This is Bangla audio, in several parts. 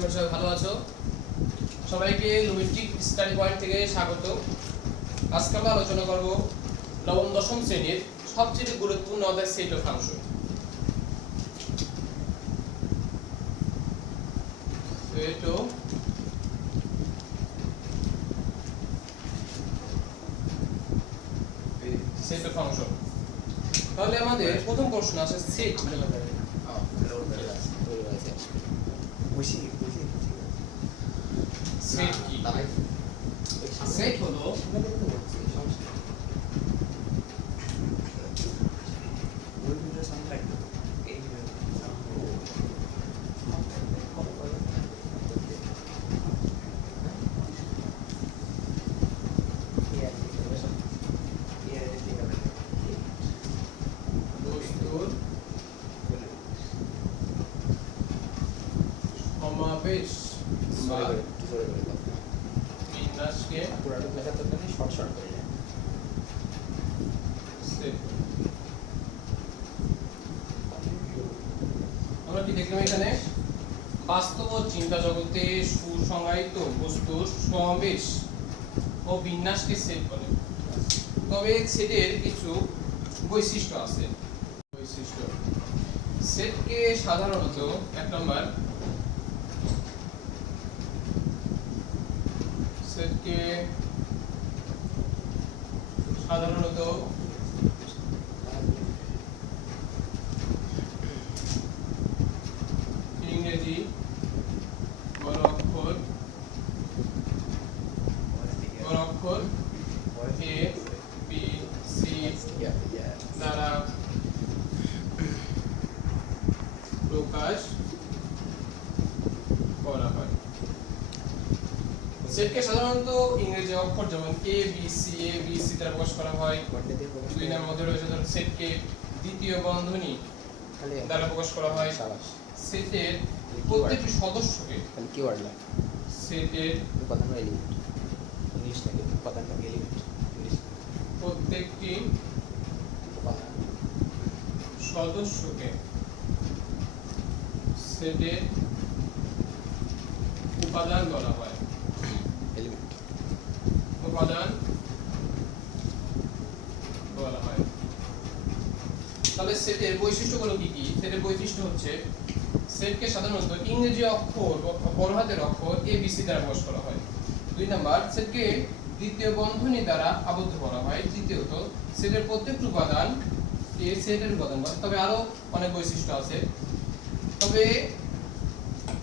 করি সবাই ভালো আছো। সবাইকে লুমিট্রিক স্টাডি পয়েন্ট থেকে স্বাগত। আজকে আমরা আলোচনা করব নবম দশম শ্রেণীর সবচেয়ে গুরুত্বপূর্ণ অধ্যায় set of function. Set of function. তাহলে আমাদের প্রথম প্রশ্ন আছে সেট। সেট কি? সেট হলো বস্তুর সমাবেশ বা বিন্যাসকে সেট। আমরা কি দেখলাম এখানে? বাস্তব ও চিন্তা জগতে সুসংজ্ঞায়িত বস্তুর সমাবেশ ও বিন্যাসকে সেট বলে। তবে সেটের কিছু বৈশিষ্ট্য আছে। বৈশিষ্ট্য সেটকে সাধারণত এক নম্বর, সেটকে সাধারণত ইংরেজি বড় অক্ষর এ বি সি দ্বারা প্রকাশ করা হয়। সেটকে সাধারণত ইংরেজি অক্ষর যেমন এ বি সি দ্বারা প্রকাশ করা হয়। দুই নামের মধ্যে রয়েছে ধরুন সেটকে দ্বিতীয় বন্ধনী দ্বারা প্রকাশ করা হয়। সেটের প্রত্যেকটি সদস্যকে সেটের প্রত্যেকটি সদস্যকে সেটের উপাদান বলা হয়। উপাদান বলা হয়। তাহলে সেটের বৈশিষ্ট্যগুলো কি কি? সেটের বৈশিষ্ট্য হচ্ছে সেটকে সাধারণত ইংরেজি অক্ষর বড় হাতের অক্ষর এ বি সি দ্বারা প্রকাশ করা হয়। দুই নাম্বার, সেটকে দ্বিতীয় বন্ধনী দ্বারা আবদ্ধ করা হয়। তৃতীয়ত, সেটের প্রত্যেকটি উপাদান সেটের উপাদান। তবে আরো অনেক বৈশিষ্ট্য আছে। তবে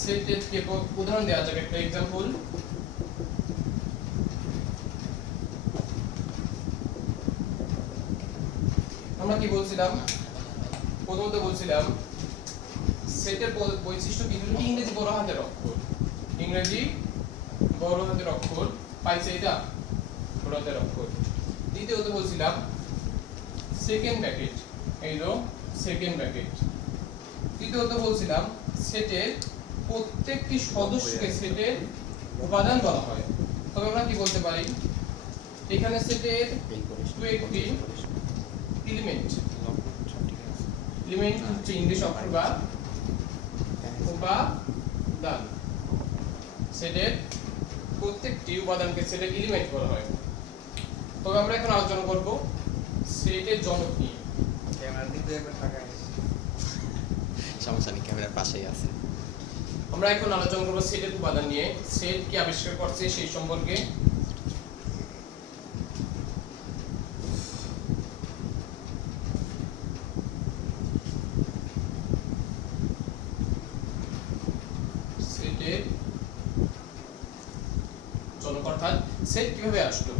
সেটের কে উদাহরণ দেওয়া যাবে। একটা एग्जांपल, আমরা কি বলছিলাম? প্রথমত বলছিলাম সেটের বৈশিষ্ট্য কি? ইংরেজি বড় হাতের অক্ষর। ইংরেজি বড় হাতের অক্ষর পাইছে, এটা বড় হাতের অক্ষর। দ্বিতীয়ত বলছিলাম সেকেন্ড ব্র্যাকেট, এই হলো সেকেন্ড ব্র্যাকেট। তৃতীয়ত বলছিলাম সেটের প্রত্যেকটি সদস্যকে সেটের উপাদান বলা হয়। তবে আমরা কি বলতে পারি? এখানে সেটের একটি এলিমেন্ট হচ্ছে ইংলিশ অক্ষর বা উপাদান। সেটের প্রত্যেকটি উপাদানকে সেটের এলিমেন্ট বলা হয়। তবে আমরা এখন আলোচনা করব সেটের জনক নিয়ে। সমস্যা নেই, ক্যামেরার পাশেই আছে। আমরা এখন আলোচনা করব সেটের উপাদান নিয়ে। সেট কি আবিষ্কার করছে সেই সম্পর্কে। সেটের জনক অর্থাৎ সেট কিভাবে আসলো,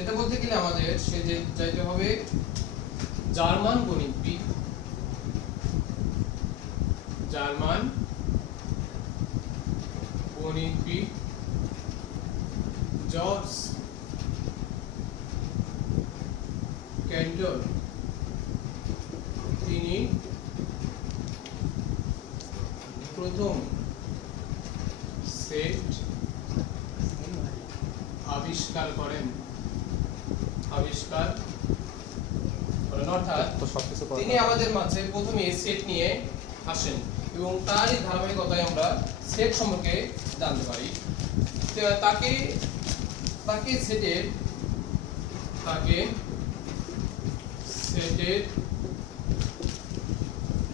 এটা বলতে গেলে আমাদের সে যে যাইতে হবে জার্মান গণিতবিদ জর্জ ক্যান্টর। তিনি প্রথম সেট আবিষ্কার করেন। অর্থাৎ তিনি আমাদের মাঝে প্রথমে সেট নিয়ে আসেন। এবং তারই ধারাবাহিকতায় আমরা সেট সম্পর্কে জানতে পারি। তো তাকে সেটের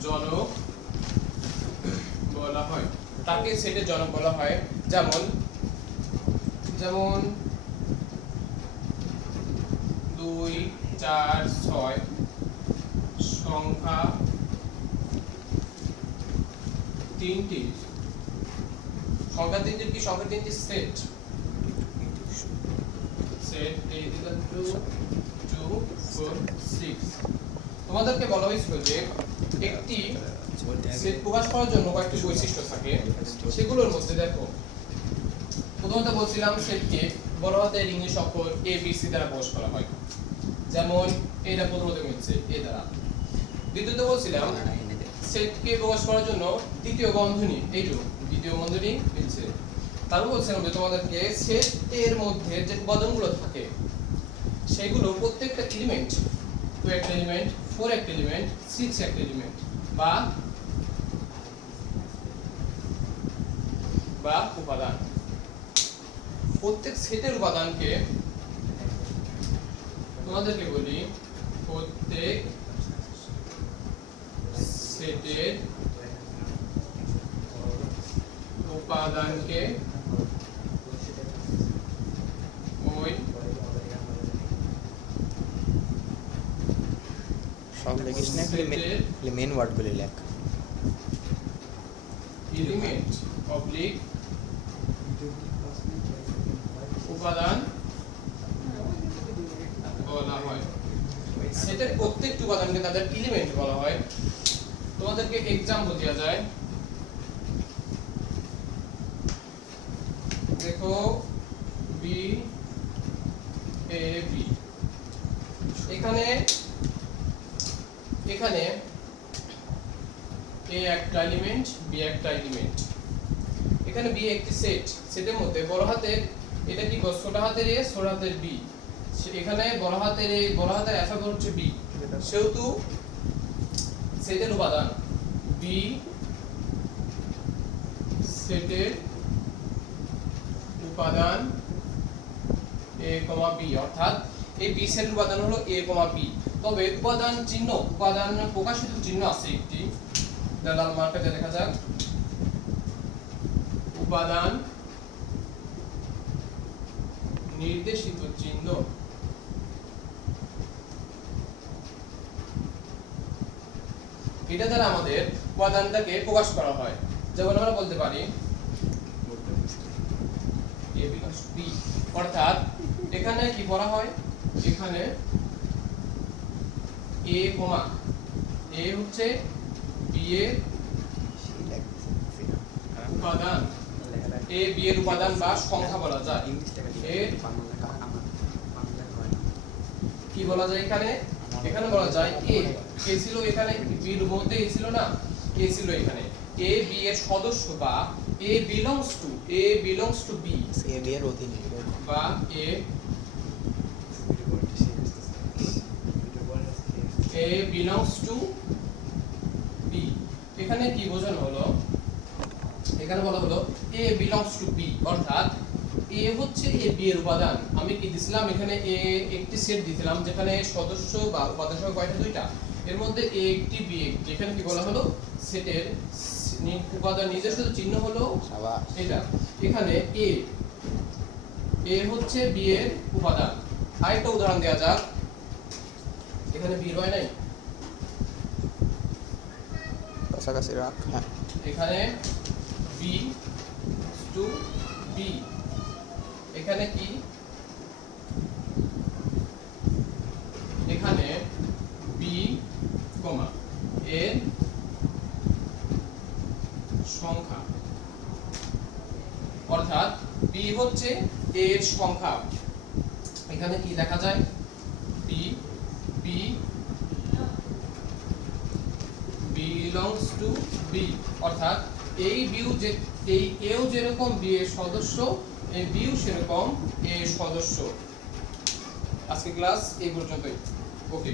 জনক বলা হয়। তাকে সেটের জনক বলা হয়। যেমন 2 4 6 সংখ্যা তিনটির কি সংখ্যা তিনটির সেট A equal to 2 4 6। তোমাদেরকে বলা হয়েছিল যে একটি সেট প্রকাশ করার জন্য কয়েকটি বৈশিষ্ট্য থাকে, সেগুলোর মধ্যে দেখো প্রথমত বলছিলাম সেটকে বড় হাতের ইংলিশ অক্ষর A B C দ্বারা প্রকাশ করা হয়, যেমন এটা প্রথমত মিলছে A দ্বারা। দ্বিতীয়ত বলছিলাম সেটকে প্রকাশ করার জন্য দ্বিতীয় বন্ধনী মিলছে। তারপর বলছিলাম যে তোমাদেরকে সেটের মধ্যে যে উপাদানগুলো থাকে সেগুলো প্রত্যেকটা এলিমেন্ট 2 একটা এলিমেন্ট 4 একটা এলিমেন্ট 6 একটা এলিমেন্ট বা উপাদান। প্রত্যেক সেটের উপাদানকে তোমাদেরকে বলি প্রত্যেক সেটের উপাদানকে ওই সব লিখিস না, মেন ওয়ার্ডগুলি লেখ। এলিমেন্ট অবলিক উপাদান বলা হয়। সেটের প্রত্যেকটি উপাদানকে তাদের এলিমেন্ট বলা হয়। তোমাদেরকে एग्जांपल দেয়া যায়, দেখো B A B, এখানে A একটা এলিমেন্ট B একটা এলিমেন্ট। এখানে B একটি সেটের মধ্যে বড় হাতের এটা কি ছোট হাতের A ছোট হাতের B, এখানে বড় হাতের অ্যালফাবেট হচ্ছে B, সেহেতু সেটের উপাদান B সেটের উপাদান A, B, অর্থাৎ এই B সেটের উপাদান হলো A, B। তবে উপাদান প্রকাশিত চিহ্ন আছে একটি, লাল মার্কারে দেখা যাক, উপাদান নির্দেশিত চিহ্ন। এটা দ্বারা আমাদের উপাদানটাকে প্রকাশ করা হয়। যেমন আমরা বলতে পারি A belongs to B, অর্থাৎ এখানে কি বলা হয়, এখানে A, A হচ্ছে B এর উপাদান, A B এর উপাদান বা সংখ্যা বলা যায়। এর কি বলা যায়, এখানে বলা যায় A কে ছিল এখানে B এর মধ্যে A ছিল না, কে ছিল এখানে A B এর সদস্য বা A belongs to B, A B এর অধীনে বা A belongs to B। এখানে কি বোঝানো হলো, এখানে বলা হলো A belongs to B, অর্থাৎ A হচ্ছে A B এর উপাদান। আমি কি দিছিলাম এখানে A একটি সেট দিছিলাম যেখানে সদস্য বা উপাদান সংখ্যা কয়টা, দুইটা, এর মধ্যে A একটি B একটি। এখানে কি বলা হলো, সেটের উপাদান নির্দেশিত চিহ্ন হলো এটা। এখানে A হচ্ছে B এর উপাদান। আরেকটা উদাহরণ দেওয়া যাক, এখানে B হয় নাই, কাছাকাছি রাখ, হ্যাঁ, এখানে B to B, এখানে কি, এখানে B, এর সংখ্যা, অর্থাৎ B হচ্ছে A এর সংখ্যা। এখানে কি লেখা যায়, B belongs to B, অর্থাৎ এই এও যেরকম B এর সদস্য, এই B ও সেরকম A এর সদস্য। আজকে ক্লাস এই পর্যন্তই, ওকে।